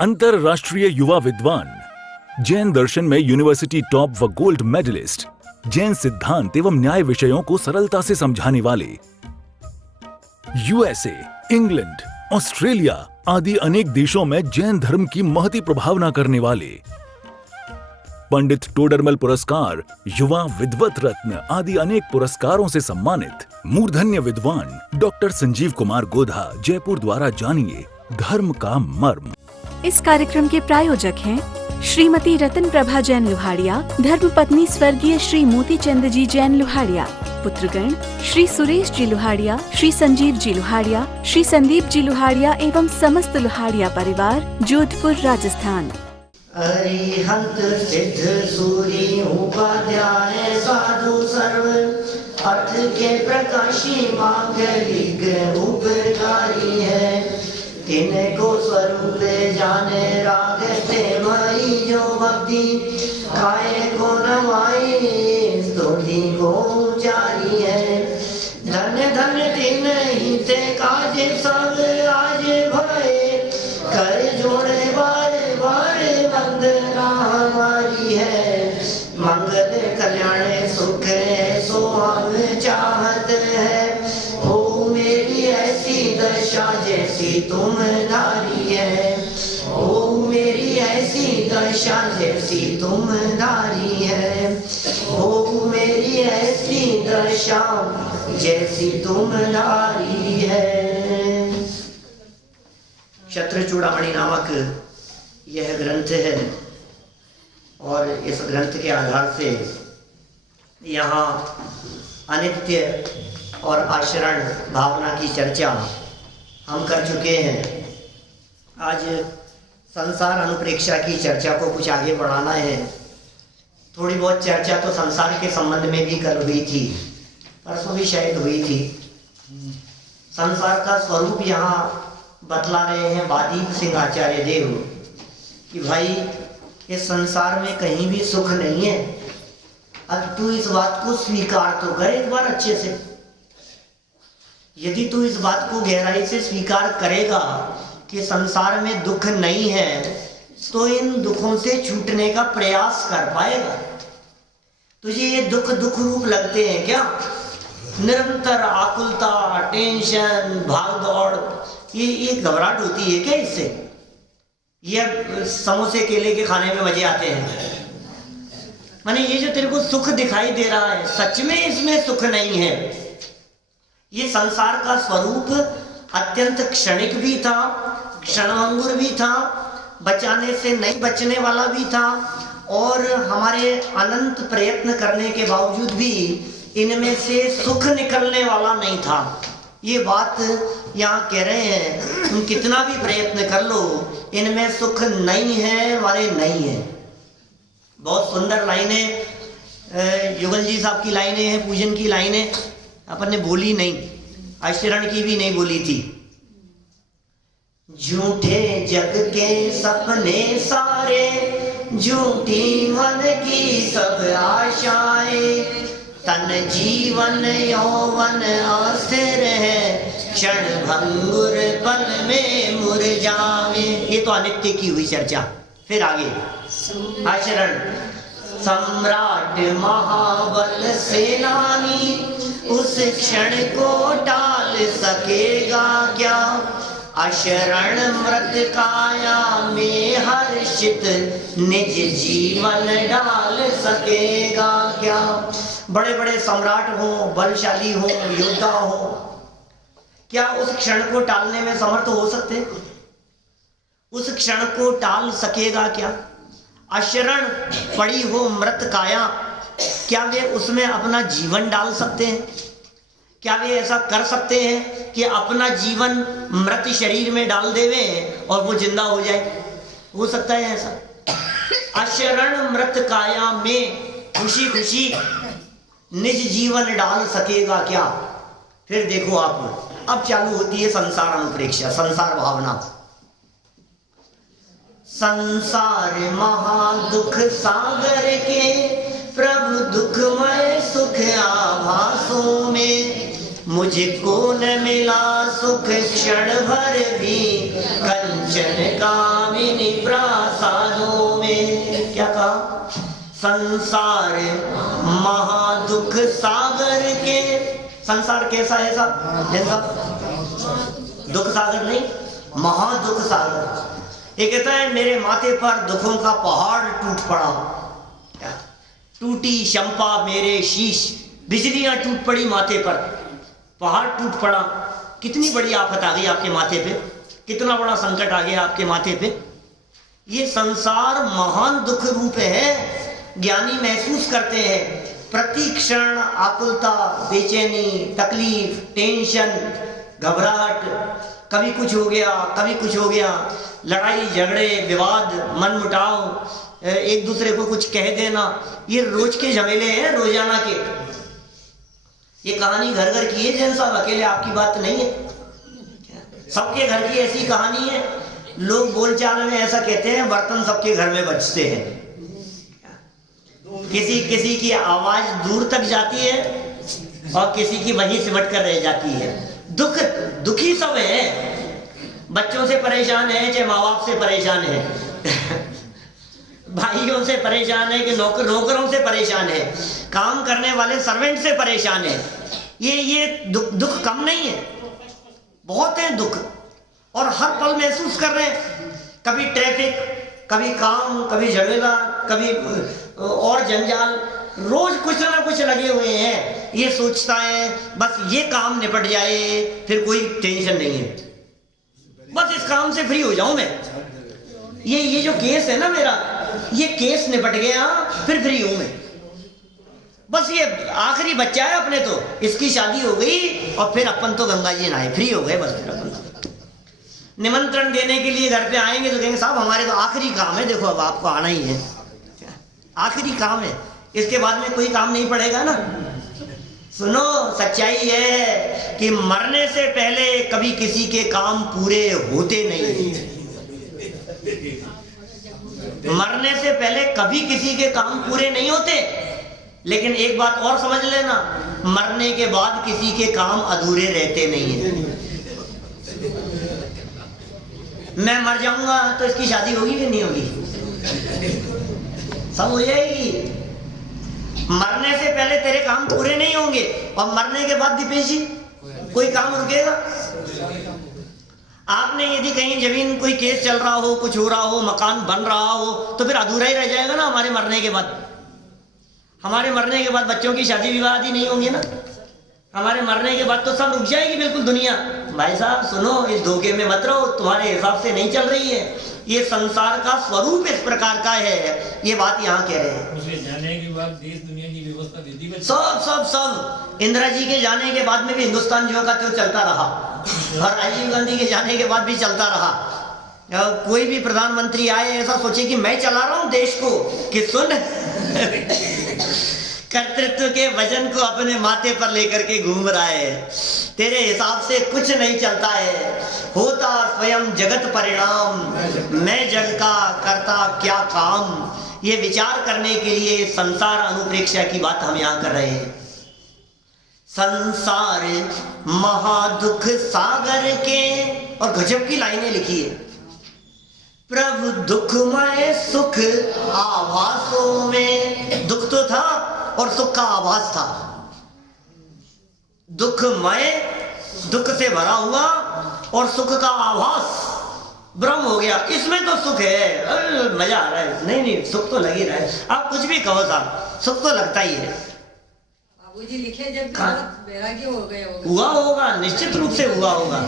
अंतरराष्ट्रीय युवा विद्वान, जैन दर्शन में यूनिवर्सिटी टॉप व गोल्ड मेडलिस्ट, जैन सिद्धांत एवं न्याय विषयों को सरलता से समझाने वाले, यूएसए, इंग्लैंड, ऑस्ट्रेलिया आदि अनेक देशों में जैन धर्म की महती प्रभावना करने वाले, पंडित टोडरमल पुरस्कार, युवा विद्वत रत्न आदि अनेक पुरस्कारों से सम्मानित मूर्धन्य विद्वान डॉक्टर संजीव कुमार गोधा, जयपुर द्वारा जानिए धर्म का मर्म। इस कार्यक्रम के प्रायोजक हैं श्रीमती रतन प्रभा जैन लुहाड़िया, धर्मपत्नी स्वर्गीय श्री मोती चंद जी जैन लुहाड़िया, पुत्रगण श्री सुरेश जी लुहाड़िया, श्री संजीव जी लुहाड़िया, श्री संदीप जी लुहाड़िया एवं समस्त लुहाड़िया परिवार, जोधपुर, राजस्थान। अरिहंत सिद्ध सूरी उपाध्याय साधु सर्व अर्थ के प्रकाशी मांगलिक उपकारी है। तिनको स्वरूप जाने राग से मई जो भक्ति काय को नवाई स्तुति को जारी है। धन धन दिन ही ते काज सब आज भय कर जोड़े बार बार वंदना हमारी है। मंगल कल्याण सुख सो हम चाहत है। ओ मेरी ऐसी दशा जैसी तुम नारी है। ओ मेरी ऐसी दशा जैसी तुम नारी है। ओ मेरी ऐसी दशा जैसी तुम नारी है। शत्रचूड़ामणि नामक यह ग्रंथ है और इस ग्रंथ के आधार से यहाँ अनित्य और आचरण भावना की चर्चा हम कर चुके हैं। आज संसार अनुप्रेक्षा की चर्चा को कुछ आगे बढ़ाना है। थोड़ी बहुत चर्चा तो संसार के संबंध में भी कर हुई थी, परसों भी शायद हुई थी। संसार का स्वरूप यहाँ बतला रहे हैं वादीप सिंह आचार्य देव कि भाई इस संसार में कहीं भी सुख नहीं है। अब तू इस बात को स्वीकार तो कर एक बार अच्छे से। यदि तू इस बात को गहराई से स्वीकार करेगा कि संसार में दुख नहीं है तो इन दुखों से छूटने का प्रयास कर पाएगा। तुझे ये दुख दुख रूप लगते हैं क्या? निरंतर आकुलता, टेंशन, भाग दौड़, ये घबराहट होती है क्या इससे? ये समोसे केले के खाने में मजे आते हैं? माने ये जो तेरे को सुख दिखाई दे रहा है सच में इसमें सुख नहीं है। ये संसार का स्वरूप अत्यंत क्षणिक भी था, क्षणभंगुर भी था, बचाने से नहीं बचने वाला भी था और हमारे अनंत प्रयत्न करने के बावजूद भी इनमें से सुख निकलने वाला नहीं था। ये बात यहाँ कह रहे हैं तुम कितना भी प्रयत्न कर लो इनमें सुख नहीं है, वाले नहीं है। बहुत सुंदर लाइनें युगल जी साहब की लाइनें हैं, पूजन की लाइनें अपन ने बोली नहीं, आचरण की भी नहीं बोली थी। झूठे जग के सपने सारे, झूठी मन की सब आशाएं, तन जीवन यौवन अस्थिर है, क्षण भंगुर पल में मुरझावे। ये तो अनित्य की हुई चर्चा। फिर आगे आचरण। सम्राट महाबल सेनानी उस क्षण को टाल सकेगा क्या? अशरण मृत काया में हर्षित निज जीवन डाल सकेगा क्या? बड़े बड़े सम्राट हो, बलशाली हो, योद्धा हो, क्या उस क्षण को टालने में समर्थ हो सकते? उस क्षण को टाल सकेगा क्या? अशरण पड़ी हो मृत काया, क्या वे उसमें अपना जीवन डाल सकते हैं? क्या वे ऐसा कर सकते हैं कि अपना जीवन मृत शरीर में डाल देवे और वो जिंदा हो जाए? हो सकता है ऐसा? अशरण मृत काया में खुशी खुशी निज जीवन डाल सकेगा क्या? फिर देखो आप, अब चालू होती है संसार अनुप्रेक्षा, संसार भावना। संसार महादुख सागर के प्रभु दुखमय सुख आभासों में, मुझको न मिला सुख क्षण भर भी कंचन दर्शन कामिनी प्रसादों में। क्या कहा? संसार महादुख सागर के। संसार कैसा है साहब? जैसा दुख सागर नहीं, महादुख सागर। ये कहता है मेरे माथे पर दुखों का पहाड़ टूट पड़ा। टूटी शंपा मेरे शीश, बिजलियां टूट पड़ी माथे पर, पहाड़ टूट पड़ा। कितनी बड़ी आफत आ गई आपके माथे पे, कितना बड़ा संकट आ गया आपके माथे पे। ये संसार महान दुख रूप है। ज्ञानी महसूस करते हैं प्रति क्षण आकुलता, बेचैनी, तकलीफ, टेंशन, घबराहट, कभी कुछ हो गया, कभी कुछ हो गया, लड़ाई झगड़े, विवाद, मनमुटाव, एक दूसरे को कुछ कह देना, ये रोज के झमेले हैं, रोजाना के। ये कहानी घर घर की है जैन साहब, अकेले आपकी बात नहीं है। सबके घर की ऐसी कहानी है। लोग बोलचाल में ऐसा कहते हैं बर्तन सबके घर में बजते हैं। किसी किसी की आवाज दूर तक जाती है और किसी की वहीं सिमट कर रह जाती है। दुखी सब है। बच्चों से परेशान है, चाहे माँ बाप से परेशान है, भाइयों से परेशान है कि नौकरों से परेशान है, काम करने वाले सर्वेंट से परेशान है। ये दुख कम नहीं है, बहुत है दुख। और हर पल महसूस कर रहे हैं। कभी ट्रैफिक, कभी काम, कभी झमेला, कभी और जंजाल, रोज कुछ ना कुछ लगे हुए हैं। ये सोचता है बस ये काम निपट जाए, फिर कोई टेंशन नहीं है, बस इस काम से फ्री हो जाऊं मैं। ये जो केस है ना मेरा, ये केस निपट गया, फिर फ्री हूं मैं। बस ये आखिरी बच्चा है अपने, तो इसकी शादी हो गई और फिर अपन तो गंगा जी नहाए, फ्री हो गए बस। फिर अपन निमंत्रण देने के लिए घर पे आएंगे तो कहेंगे साहब हमारे तो आखिरी काम है, देखो अब आपको आना ही है, आखिरी काम है, इसके बाद में कोई काम नहीं पड़ेगा ना। सुनो, सच्चाई है कि मरने से पहले कभी किसी के काम पूरे होते नहीं। मरने से पहले कभी किसी के काम पूरे नहीं होते। लेकिन एक बात और समझ लेना, मरने के बाद किसी के काम अधूरे रहते नहीं है। मैं मर जाऊंगा तो इसकी शादी होगी कि नहीं होगी? सब हो जाएगी। मरने से पहले तेरे काम पूरे नहीं होंगे और मरने के बाद दीपेश जी कोई काम रुकेगा? आपने यदि कहीं जमीन कोई केस चल रहा हो, कुछ हो रहा हो, मकान बन रहा हो, तो फिर अधूरा ही रह जाएगा ना हमारे मरने के बाद। हमारे मरने के बाद बच्चों की शादी विवाह आदि नहीं होंगे ना। हमारे मरने के बाद तो सब रुक जाएगी बिल्कुल दुनिया। भाई साहब सुनो, इस धोखे में मत रहो, तुम्हारे हिसाब से नहीं चल रही है। ये संसार का स्वरूप इस प्रकार का है, ये बात यहाँ कह रहे हैं। उसके जाने के बाद देश दुनिया की व्यवस्था दीदी में सब इंदिरा जी के जाने के बाद में भी हिंदुस्तान जो का तो चलता रहा और राजीव गांधी के जाने के बाद भी चलता रहा। कोई भी प्रधानमंत्री आए ऐसा सोचे कि मैं चला रहा हूं देश को, कि सुन कर्तृत्व के वजन को अपने माथे पर लेकर के घूम रहा है, तेरे हिसाब से कुछ नहीं चलता है, होता स्वयं जगत परिणाम, मैं जग का करता क्या काम। ये विचार करने के लिए संसार अनुप्रेक्षा की बात हम यहाँ कर रहे हैं। संसार महादुख सागर के, और गजब की लाइनें लिखी है, प्रभु दुखमय सुख आभासों में। दुख तो था और सुख का आभास था। दुखमय, दुख से भरा हुआ, और सुख का आभास, भ्रम हो गया, इसमें तो सुख है, मजा आ रहा है। नहीं, सुख तो लग ही रहा है। आप कुछ भी कहो साहब, सुख तो लगता ही है। बाबूजी लिखे जब वैराग्य हो गए हुआ होगा, निश्चित रूप से हुआ होगा।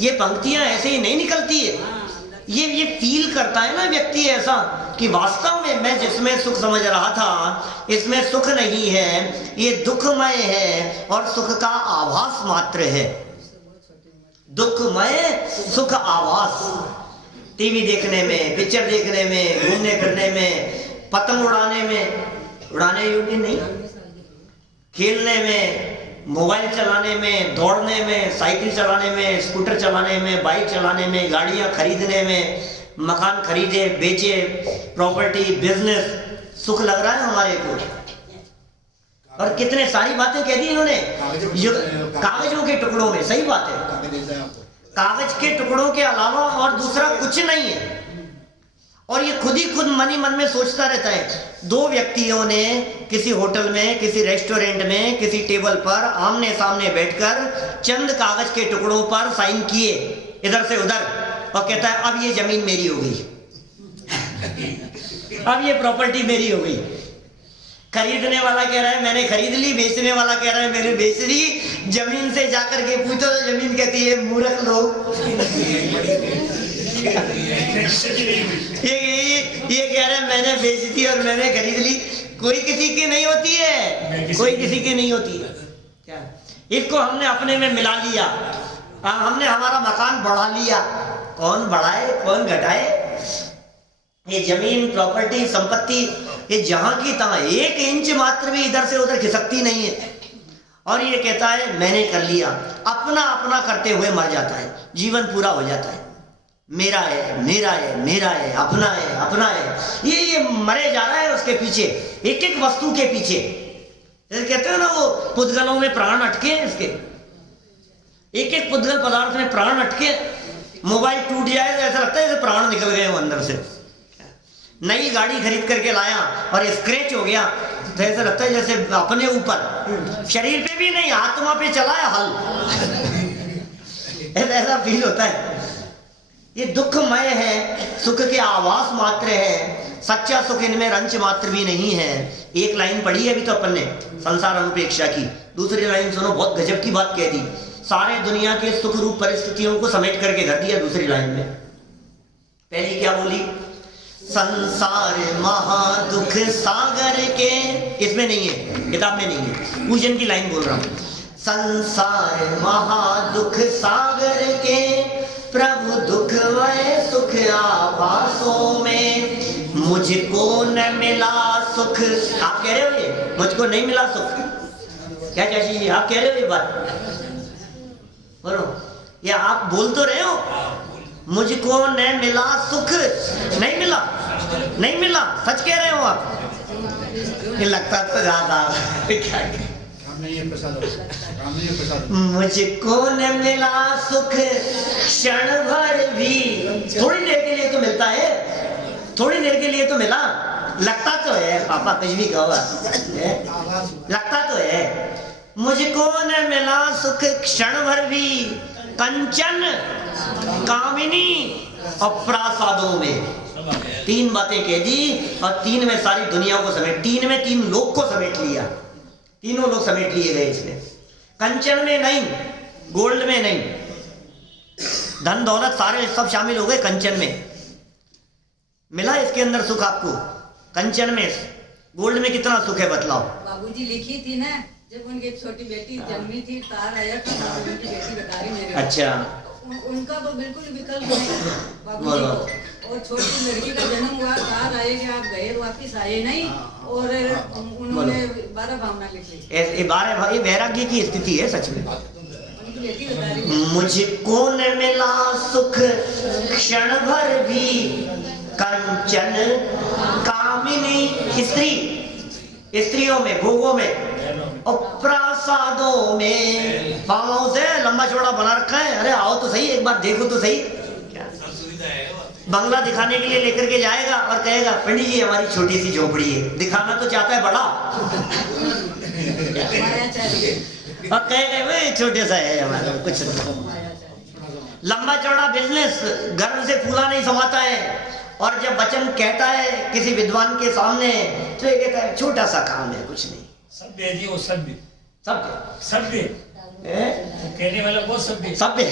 ये पंक्तियां ऐसे ही नहीं निकलती है। ये फील करता है ना व्यक्ति ऐसा कि वास्तव में मैं जिसमें सुख समझ रहा था, इसमें सुख नहीं है, ये दुखमय है और सुख का आभास मात्र है। दुखमय सुख आभास। टीवी देखने में, पिक्चर देखने में, घूमने फिरने में, पतंग उड़ाने में, उड़ाने योग्य नहीं, खेलने में, मोबाइल चलाने में, दौड़ने में, साइकिल चलाने में, स्कूटर चलाने में, बाइक चलाने में, गाड़ियां खरीदने में, मकान खरीदे बेचे, प्रॉपर्टी, बिजनेस, सुख लग रहा है हमारे को। और कितने सारी बातें कह दी इन्होंने कागजों के टुकड़ों में। सही बात है, कागज के टुकड़ों के अलावा और दूसरा कुछ नहीं है। और ये खुद ही खुद मन ही मन में सोचता रहता है। दो व्यक्तियों ने किसी होटल में, किसी रेस्टोरेंट में, किसी टेबल पर आमने सामने बैठकर चंद कागज के टुकड़ों पर साइन किए इधर से उधर, और कहता है अब ये जमीन मेरी हो गई, अब ये प्रॉपर्टी मेरी हो गई। खरीदने वाला कह रहा है मैंने खरीद ली, बेचने वाला कह रहा है मैंने बेच ली। जमीन से जाकर के पूछो तो जमीन कहती है मूर्ख लोग। ये कह रहा है मैंने बेच दी और मैंने खरीद ली। कोई किसी की नहीं होती है, कोई किसी की नहीं होती है। क्या इसको हमने अपने में मिला लिया, हमने हमारा मकान बढ़ा लिया। कौन बढ़ाए कौन घटाए? ये जमीन, प्रॉपर्टी, संपत्ति ये जहां की तहां 1 इंच मात्र भी इधर से उधर खिसकती नहीं है। और ये कहता है मैंने कर लिया, अपना अपना करते हुए मर जाता है, जीवन पूरा हो जाता है। मेरा है, मेरा है, मेरा है, अपना है, अपना है। ये मरे जा रहा है उसके पीछे, एक एक वस्तु के पीछे। जैसे कहते हैं ना वो पुद्गलों में प्राण अटके हैं इसके, एक एक पुद्गल पदार्थ में प्राण अटके। मोबाइल टूट जाए तो ऐसा लगता है जैसे प्राण निकल गए हो अंदर से। नई गाड़ी खरीद करके लाया और स्क्रैच हो गया तो ऐसा लगता है जैसे अपने ऊपर, शरीर पे भी नहीं आत्मा पे चला है हल। ऐसा फील होता है। ये दुखमय है, सुख के आवास मात्र है, सच्चा सुख इनमें रंच मात्र भी नहीं है। एक लाइन पढ़ी है अभी तो अपन ने संसार अनुपेक्षा की, दूसरी लाइन सुनो, बहुत गजब की बात कह दी। सारे दुनिया के सुख रूप परिस्थितियों को समेट करके कर दिया दूसरी लाइन में। पहली क्या बोली? संसार महादुख सागर के, इसमें नहीं है, किताब में नहीं है, पूजन की लाइन बोल रहा हूं। संसार महादुख सागर के, प्रभु दुख वह सुख आभासों में, मुझको न मिला सुख। आप कह रहे हो ये मुझको नहीं मिला सुख? क्या चाची जी आप कह रहे हो ये बात? बोलो, या आप बोल तो रहे हो मुझको न मिला सुख? नहीं मिला, नहीं मिला, सच कह रहे हो आप? ये लगता तो ज्यादा क्या मुझको न मिला सुख क्षण भर भी। थोड़ी देर के लिए तो मिलता है, थोड़ी देर के लिए तो मिला, लगता तो है। पापा कुछ भी कहो, लगता तो है। मुझको न मिला सुख क्षण भर भी, कंचन कामिनी और प्रासादों में। 3 बातें कह दी और 3 में सारी दुनिया को समेट, 3 में 3 लोग को समेट लिया, तीनों लोग समेट लिए गए इसमें। कंचन में नहीं, गोल्ड में नहीं, धन दौलत सारे सब शामिल हो गए कंचन में। मिला इसके अंदर सुख आपको कंचन में? गोल्ड में कितना सुख है बतलाओ? बाबूजी लिखी थी ना, जब उनकी छोटी बेटी जन्मी थी, तार आया था, उनकी बेटी बता रही मेरे। अच्छा, उनका तो बिल्कुल विकल्प नहीं बाबूजी को। और छोटी लड़की का जन्म हुआ, तार आए कि आप गए वापिस आए नहीं, और उन्होंने 12 भावना लिखी। ये 12 भाई वैराग्य की स्थिति है सच में। मुझको न मिला सुख क्षण भर भी, कंचन कामिनी, स्त्री, स्त्रियों में, भोगों में, और प्रासादों में। फार्म हाउस है, लंबा चौड़ा बना रखा है, अरे आओ तो सही, एक बार देखो तो सही। बंगला दिखाने के लिए लेकर के जाएगा और कहेगा पंडित जी हमारी छोटी सी झोपड़ी है, दिखाना तो चाहता है बड़ा, और कहेगा छोटे सा है हमारा कुछ। लंबा चौड़ा बिजनेस गर्व से फूला नहीं समाता है, और जब वचन कहता है किसी विद्वान के सामने तो ये कहता है छोटा सा काम है, कुछ नहीं। सभ्य जी, वो सभ्य, सभ्य, सभ्य कहने वाला बहुत सभ्य, सभ्य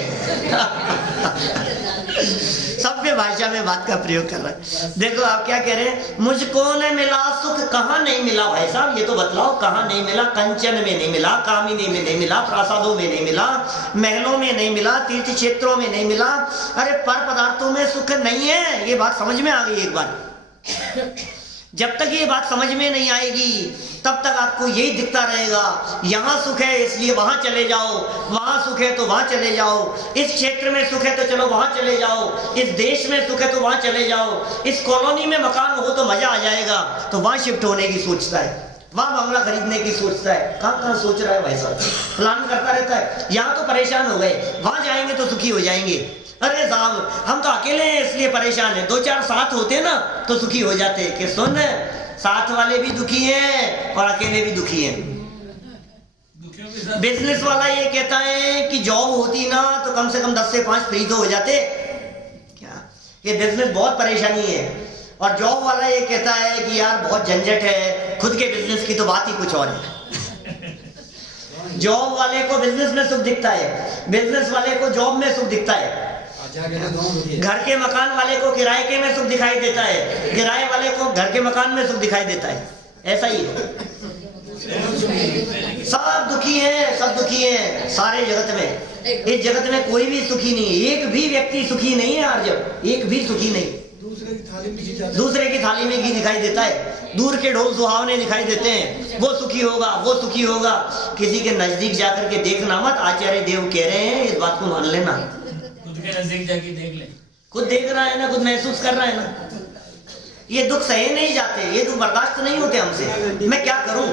सभ्य भाषा में बात का प्रयोग कर रहा है। देखो आप क्या कह रहे हैं, मुझको न मिला सुख। कहाँ नहीं मिला भाई साहब, ये तो बतलाओ कहाँ नहीं मिला? कंचन में नहीं मिला, कामिनी में नहीं मिला, प्रासादों में नहीं मिला, महलों में नहीं मिला, तीर्थ क्षेत्रों में नहीं मिला। अरे पर पदार्थों में सुख नहीं है, ये बात समझ में आ गई एक बार। जब तक ये बात समझ में नहीं आएगी तब तक आपको यही दिखता रहेगा, यहाँ सुख है इसलिए वहां चले जाओ, वहां सुख है तो वहां चले जाओ, इस क्षेत्र में सुख है तो चलो वहां चले जाओ, इस देश में सुख है तो वहां चले जाओ, इस कॉलोनी में मकान हो तो मजा आ जाएगा, तो वहां शिफ्ट होने की सोचता है। वहां बंगला खरीदने की सोचता है, कहाँ कहाँ सोच रहा है भाई साहब, प्लान करता रहता है। यहाँ तो परेशान हो गए, वहां जाएंगे तो सुखी हो जाएंगे। अरे साहब हम तो अकेले हैं इसलिए परेशान है, 2-4 साथ होते ना तो सुखी हो जाते। कि सुन, साथ वाले भी दुखी हैं और अकेले भी दुखी हैं। दुखियों के साथ बिजनेस वाला ये कहता है कि जॉब होती ना तो कम से कम 10 से 5 फ्री तो हो जाते। क्या ये बिजनेस बहुत परेशानी है। और जॉब वाला ये कहता है कि यार बहुत झंझट है, खुद के बिजनेस की तो बात ही कुछ और है। जॉब वाले को बिजनेस में सुख दिखता है, बिजनेस वाले को जॉब में सुख दिखता है। घर के मकान वाले को किराए के में सुख दिखाई देता है, किराए वाले को घर के मकान में सुख दिखाई देता है। ऐसा ही है, सब दुखी हैं, सब दुखी हैं सारे जगत में। इस जगत में कोई भी सुखी नहीं है, एक भी व्यक्ति सुखी नहीं है। यार जब एक भी सुखी नहीं, दूसरे की थाली में घी दिखाई देता है, दूर के ढोल सुहावने दिखाई देते हैं, वो सुखी होगा, वो सुखी होगा। किसी के नजदीक जाकर के देखना मत, आचार्य देव कह रहे हैं, इस बात को मान लेना। खुद के नजदीक जाके देख ले, खुद देख रहा है ना, खुद महसूस कर रहा है ना। ये दुख सहे नहीं जाते, ये दुख बर्दाश्त नहीं होते हमसे। मैं क्या करूं,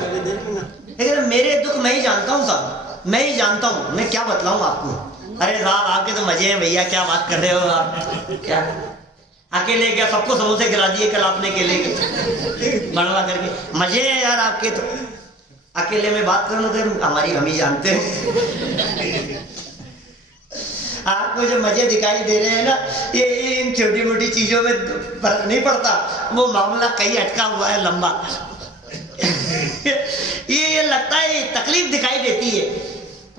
लेकिन मेरे दुख मैं ही जानता हूँ साहब, मैं ही जानता हूँ, मैं क्या बतलाऊं आपको। अरे साहब आपके तो मजे हैं भैया, क्या बात कर रहे हो आप। क्या अकेले क्या सबको समोसे खिला दिए कल आपने, अकेले बनवा करके मजे हैं यार आपके तो। अकेले में बात करूं तो हमारी हम ही जानते हैं। आपको जो मजे दिखाई दे रहे हैं ना, ये इन छोटी मोटी चीजों में फर्क नहीं पड़ता, वो मामला कहीं अटका हुआ है लंबा। ये लगता है तकलीफ दिखाई देती है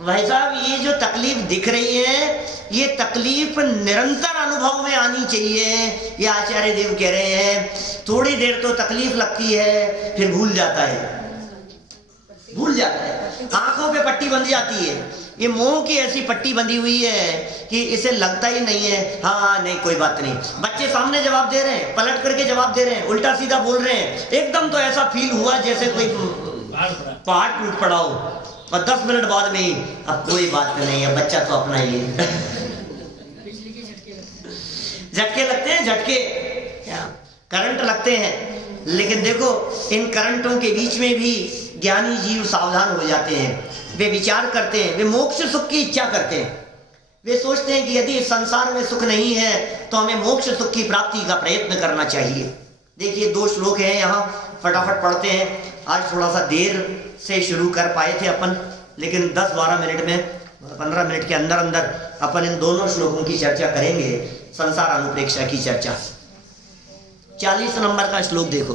भाई साहब। ये जो तकलीफ दिख रही है, ये तकलीफ निरंतर अनुभव में आनी चाहिए। ये आचार्य देव कह रहे हैं थोड़ी देर तो तकलीफ लगती है, फिर भूल जाता है, भूल जाता है। आंखों पे पट्टी बंध जाती है, ये मोह की ऐसी पट्टी बंधी हुई है कि इसे लगता ही नहीं है हाँ नहीं कोई बात नहीं। बच्चे सामने जवाब दे रहे हैं, पलट करके जवाब दे रहे हैं, उल्टा सीधा बोल रहे हैं, एकदम तो ऐसा फील हुआ जैसे कोई पहाड़ टूट पड़ा हो। और 10 मिनट बाद में ही अब कोई बात नहीं है, बच्चा तो अपना ही है। झटके लगते हैं, झटके क्या करंट लगते हैं। लेकिन देखो इन करंटों के बीच में भी ज्ञानी जीव सावधान हो जाते हैं। वे विचार करते हैं, वे मोक्ष सुख की इच्छा करते हैं। वे सोचते हैं कि यदि संसार में सुख नहीं है तो हमें मोक्ष सुख की प्राप्ति का प्रयत्न करना चाहिए। देखिए 2 श्लोक हैं यहाँ, फटाफट पढ़ते हैं। आज थोड़ा सा देर से शुरू कर पाए थे अपन, लेकिन 10-12 मिनट में 15 मिनट के अंदर अंदर अपन इन दोनों श्लोकों की चर्चा करेंगे, संसार अनुप्रेक्षा की चर्चा। 40 नंबर का श्लोक देखो।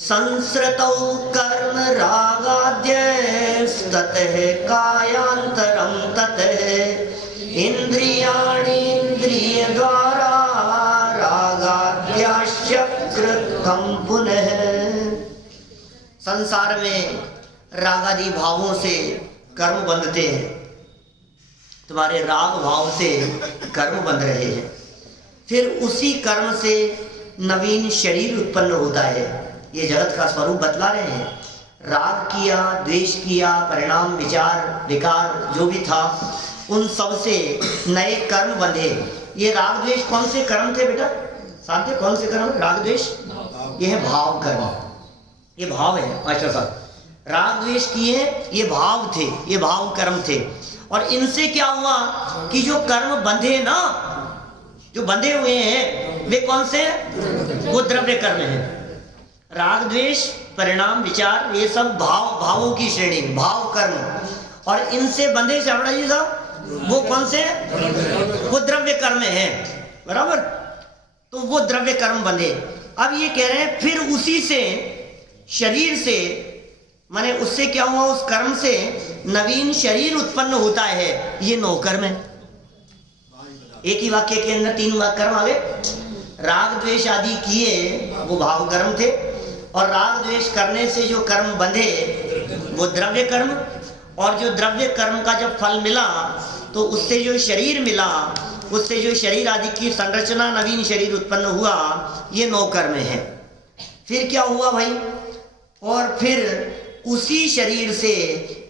संस्कृतौ कर्म रागाद्यस्ततः कायांतरं ततः इंद्रियाणि इंद्रियद्वारा रागाद्याश्च कृतं पुनः। संसार में रागादि भावों से कर्म बंधते हैं, तुम्हारे राग भाव से कर्म बंध रहे हैं, फिर उसी कर्म से नवीन शरीर उत्पन्न होता है। ये जगत का स्वरूप बतला रहे हैं। राग किया, द्वेष किया, परिणाम, विचार, विकार जो भी था, उन सब से नए कर्म बंधे। ये राग द्वेष कौन से कर्म थे बेटा? साथ में कौन से कर्म? राग द्वेष ये है भाव कर्म, ये भाव है मास्टर साहब। राग द्वेष किए ये भाव थे, ये भाव कर्म थे। और इनसे क्या हुआ कि जो कर्म बंधे ना, जो बंधे हुए हैं वे कौन से? वो द्रव्य कर्म है। राग द्वेष, परिणाम, विचार, ये सब भावों की श्रेणी, भाव कर्म। और इनसे बंधे चमड़ा जी साहब वो कौन से? वो द्रव्य कर्म है, बराबर। तो वो द्रव्य कर्म बंधे। अब ये कह रहे हैं फिर उसी से, शरीर से, माने उससे क्या हुआ, उस कर्म से नवीन शरीर उत्पन्न होता है। ये 9 कर्म है। एक ही वाक्य के अंदर 3 कर्म आ गए। राग द्वेष आदि किए वो भाव कर्म थे, और राग द्वेष करने से जो कर्म बंधे वो द्रव्य कर्म। और जो द्रव्य कर्म का जब फल मिला तो उससे जो शरीर मिला, उससे जो शरीर आदि की संरचना, नवीन शरीर उत्पन्न हुआ, ये 9 कर्म है। फिर क्या हुआ भाई? और फिर उसी शरीर से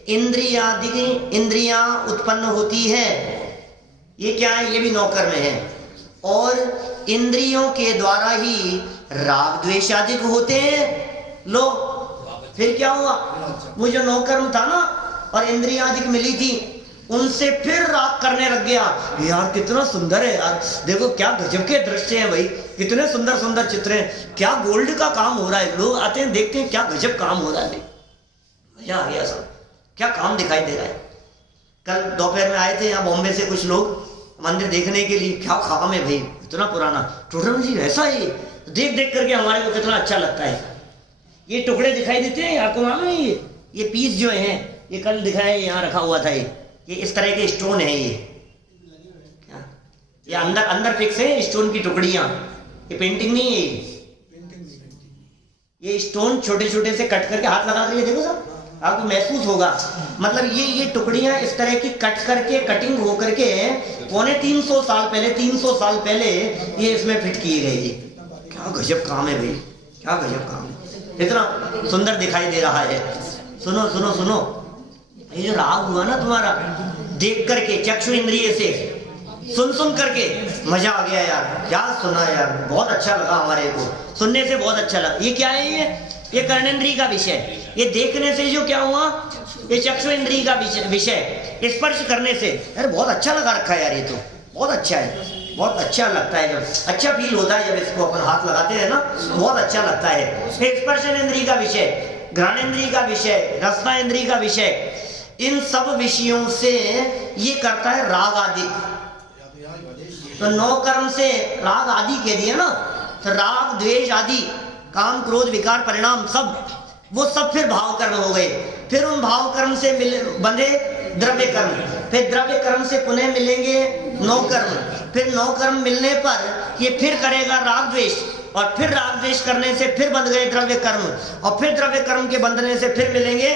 इंद्रियां उत्पन्न होती है। ये क्या है? ये भी 9 कर्म है। और इंद्रियों के द्वारा ही राग द्वेष आदि होते हैं। लो फिर क्या हुआ, वो जो नौकर्म था ना और इंद्रियां अधिक मिली थी, उनसे फिर राग करने लग गया। यार कितना सुंदर है यार, देखो क्या गजब के दृश्य हैं भाई, कितने सुंदर सुंदर चित्र हैं, क्या गोल्ड का काम हो रहा है। लोग आते हैं देखते हैं क्या गजब काम हो रहा है, मजा आ गया सब, क्या काम दिखाई दे रहा है। कल दोपहर में आए थे यहाँ बॉम्बे से कुछ लोग मंदिर देखने के लिए, क्या काम है भाई, इतना पुराना। टोडरमल जी ऐसा ही देख देख करके हमारे को कितना अच्छा लगता है। ये टुकड़े दिखाई देते हैं आपको मालूम है, ये पीस जो है, ये कल दिखाए यहाँ रखा हुआ था, ये इस तरह के स्टोन है, ये अंदर अंदर फिक्स है स्टोन की टुकड़ियां, ये पेंटिंग नहीं है, ये स्टोन छोटे छोटे से कट करके हाथ लगा कर देखो साहब, आपको महसूस होगा। मतलब ये टुकड़ियां इस तरह की कट करके, कटिंग हो करके 350 साल पहले, 300 साल पहले ये इसमें फिट किए गए। ये क्या गजब काम है भाई, क्या गजब काम है, इतना सुंदर दिखाई दे रहा है। सुनो सुनो सुनो, ये जो राग हुआ ना तुम्हारा, देख करके चक्षु इंद्रिय से, सुन सुन करके मजा आ गया यार, क्या सुना यार, बहुत अच्छा लगा हमारे को, सुनने से बहुत अच्छा लगा। ये क्या है, ये कर्णेंद्रिय का विषय, ये देखने से जो क्या हुआ, ये चक्षु इंद्रिय का विषय, स्पर्श करने से यार बहुत अच्छा लगा रखा है यार, ये तो बहुत अच्छा है, बहुत अच्छा लगता है, जब अच्छा फील होता है जब इसको अपन हाथ लगाते हैं ना, बहुत अच्छा लगता है। स्पर्शेंद्रिय का विषय, घ्राणेंद्रिय का विषय, रसनेंद्रिय का विषय, इन सब विषयों से ये करता है राग आदि। तो 9 कर्म से राग आदि कह दिया ना, तो राग द्वेष आदि, काम क्रोध विकार परिणाम सब, वो सब फिर भाव कर्म हो गए। फिर उन भाव कर्म से बंधे द्रव्य कर्म, फिर द्रव्य कर्म से पुनः मिलेंगे 9 कर्म, फिर 9 कर्म मिलने पर ये फिर करेगा राग द्वेष, और फिर राग द्वेष करने से फिर बंध गए द्रव्य कर्म, और फिर द्रव्य कर्म के बंधने से फिर मिलेंगे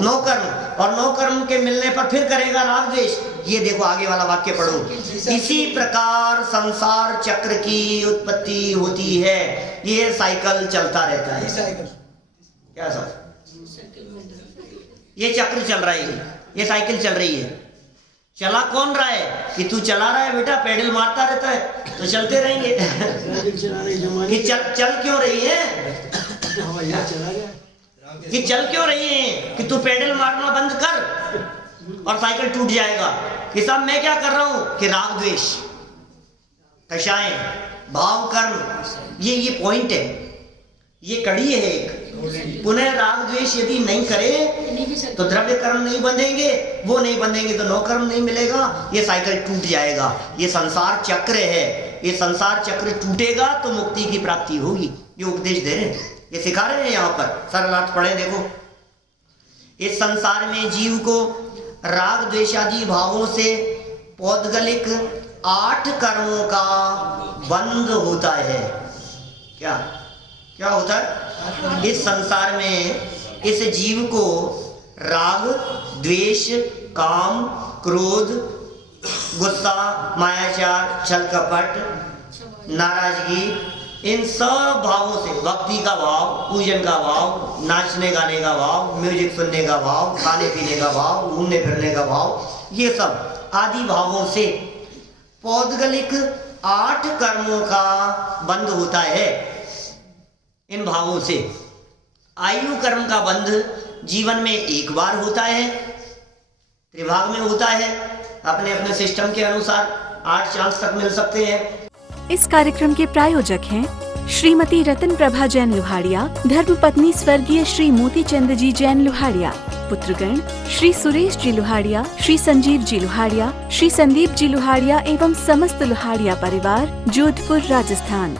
9 कर्म, और 9 कर्म के मिलने पर फिर करेगा राग द्वेष। ये देखो आगे वाला वाक्य पढ़ो, इसी प्रकार संसार चक्र की उत्पत्ति होती है, ये साइकिल चलता रहता है। क्या सर, ये चक्र चल रहा है, ये साइकिल चल रही है। चला कौन रहा है, कि तू चला रहा है बेटा, पेडल मारता रहता है तो चलते रहेंगे। कि चल क्यों रही है, कि चल क्यों रही है, कि तू पेडल मारना बंद कर और साइकिल टूट जाएगा। कि साहब मैं क्या कर रहा हूं, कि राग द्वेष, कषाय, भाव कर्म, ये पॉइंट है, ये कड़ी है एक। पुनः राग द्वेष यदि नहीं करे तो द्रव्य कर्म नहीं बंधेंगे, वो नहीं बंधेंगे तो 9 कर्म नहीं मिलेगा, ये साइकिल टूट जाएगा। ये संसार चक्र है, ये संसार चक्र टूटेगा तो मुक्ति की प्राप्ति होगी। ये उपदेश दे रहे हैं, ये सिखा रहे हैं यहाँ पर। सरल अर्थ पढ़े देखो, इस संसार में जीव को राग द्वेषादि भावों से पौद्गलिक 8 कर्मों का बंध होता है। क्या क्या होता है, इस संसार में इस जीव को राग द्वेष, काम, क्रोध, गुस्सा, मायाचार, छल कपट, नाराजगी, इन सब भावों से, भक्ति का भाव, पूजन का भाव, नाचने गाने का भाव, म्यूजिक सुनने का भाव, खाने पीने का भाव, घूमने फिरने का भाव, ये सब आदि भावों से पौद्गलिक 8 कर्मों का बंध होता है। इन भावों से आयु कर्म का बंध जीवन में एक बार होता है, त्रिभाग में होता है, अपने अपने सिस्टम के अनुसार 8 चांस तक मिल सकते हैं। इस कार्यक्रम के प्रायोजक हैं श्रीमती रतन प्रभा जैन लुहाड़िया, धर्मपत्नी स्वर्गीय श्री मोती चंद जी जैन लुहाड़िया, पुत्रगण श्री सुरेश जी लुहाड़िया, श्री संजीव जी लुहाड़िया, श्री संदीप जी लुहाड़िया एवं समस्त लुहाड़िया परिवार, जोधपुर, राजस्थान।